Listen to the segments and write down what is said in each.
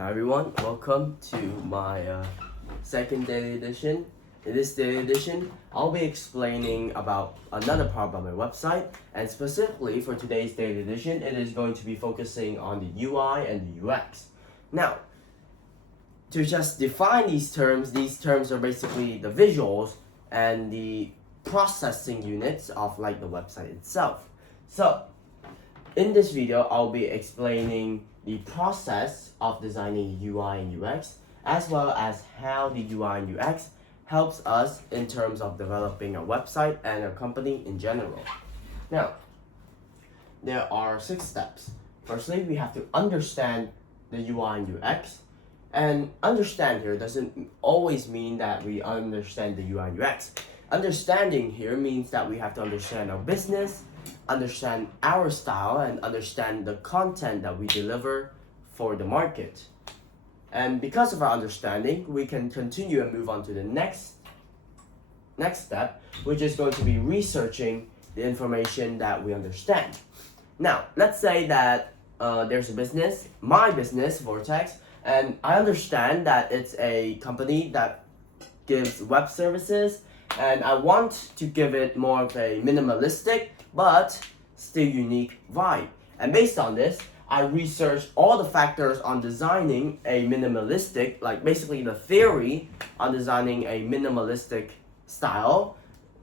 Hi everyone, welcome to my second daily edition. In this daily edition, I'll be explaining about another problem on my website, and specifically for today's daily edition, it is going to be focusing on the UI and the UX. Now, to just define these terms are basically the visuals and the processing units of like the website itself. So, in this video, I'll be explaining the process of designing UI and UX, as well as how the UI and UX helps us in terms of developing a website and a company in general. Now, there are 6 steps. Firstly, we have to understand the UI and UX. And understand here doesn't always mean that we understand the UI and UX. Understanding here means that we have to understand our business, understand our style, and understand the content that we deliver for the market. And because of our understanding, we can continue and move on to the next step, which is going to be researching the information that we understand. Now, let's say that there's a business, my business, Vortex, and I understand that it's a company that gives web services, and I want to give it more of a minimalistic but still unique vibe. And based on this, I researched all the factors on designing a minimalistic, like basically the theory on designing a minimalistic style,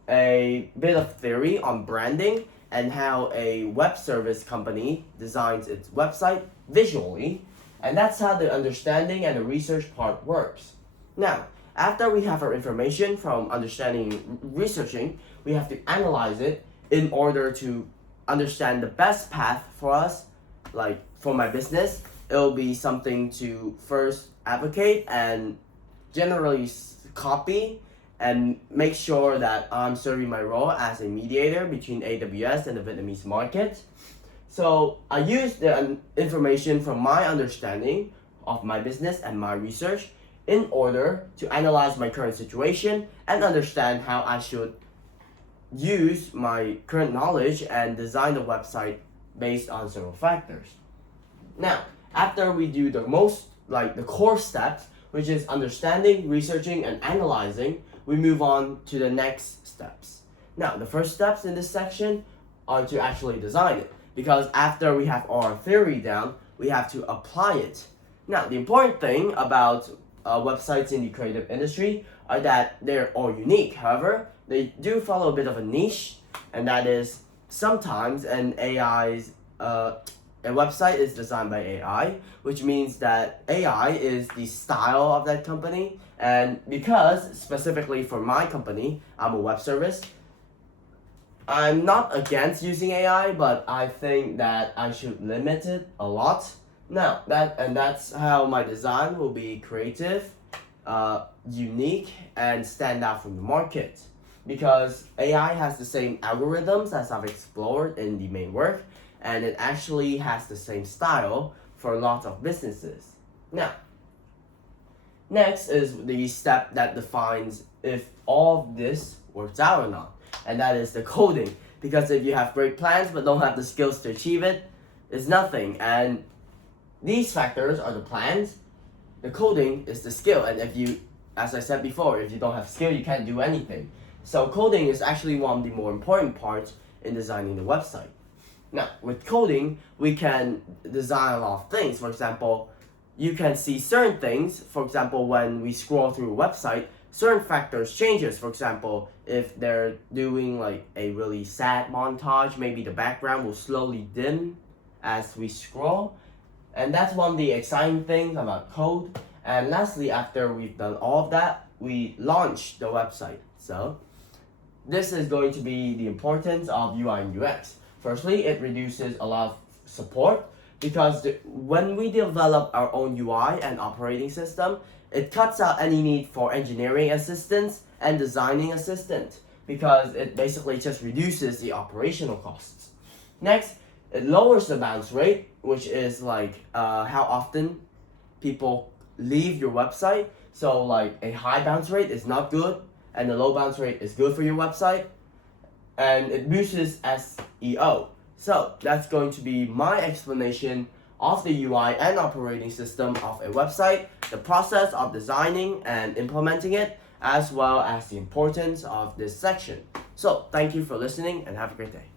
a bit of theory on branding, and how a web service company designs its website visually. And that's how the understanding and the research part works. Now, after we have our information from understanding and researching, we have to analyze it in order to understand the best path for us. Like for my business, it'll be something to first advocate and generally copy and make sure that I'm serving my role as a mediator between AWS and the Vietnamese market. So I use the information from my understanding of my business and my research in order to analyze my current situation and understand how I should use my current knowledge and design the website based on several factors. Now, after we do the core steps, which is understanding, researching, and analyzing, we move on to the next steps. Now, the first steps in this section are to actually design it, because after we have our theory down, we have to apply it. Now, the important thing about websites in the creative industry are that they're all unique. However, they do follow a bit of a niche, and that is sometimes a website is designed by AI, which means that AI is the style of that company. And because specifically for my company, I'm a web service, I'm not against using AI, but I think that I should limit it a lot. Now, that's how my design will be creative, unique, and stand out from the market. Because AI has the same algorithms as I've explored in the main work, and it actually has the same style for lots of businesses. Now, next is the step that defines if all of this works out or not, and that is the coding. Because if you have great plans but don't have the skills to achieve it, it's nothing. And these factors are the plans, the coding is the skill, and if you, as I said before, if you don't have skill, you can't do anything. So coding is actually one of the more important parts in designing the website. Now, with coding, we can design a lot of things. For example, you can see certain things. For example, when we scroll through a website, certain factors changes. For example, if they're doing like a really sad montage, maybe the background will slowly dim as we scroll. And that's one of the exciting things about code. And lastly, after we've done all of that, we launch the website. So this is going to be the importance of UI and UX. Firstly, it reduces a lot of support, because when we develop our own UI and operating system, it cuts out any need for engineering assistance and designing assistant, because it basically just reduces the operational costs. Next, it lowers the bounce rate, which is like how often people leave your website. So like a high bounce rate is not good, and a low bounce rate is good for your website. And it boosts SEO. So that's going to be my explanation of the UI and operating system of a website, the process of designing and implementing it, as well as the importance of this section. So thank you for listening and have a great day.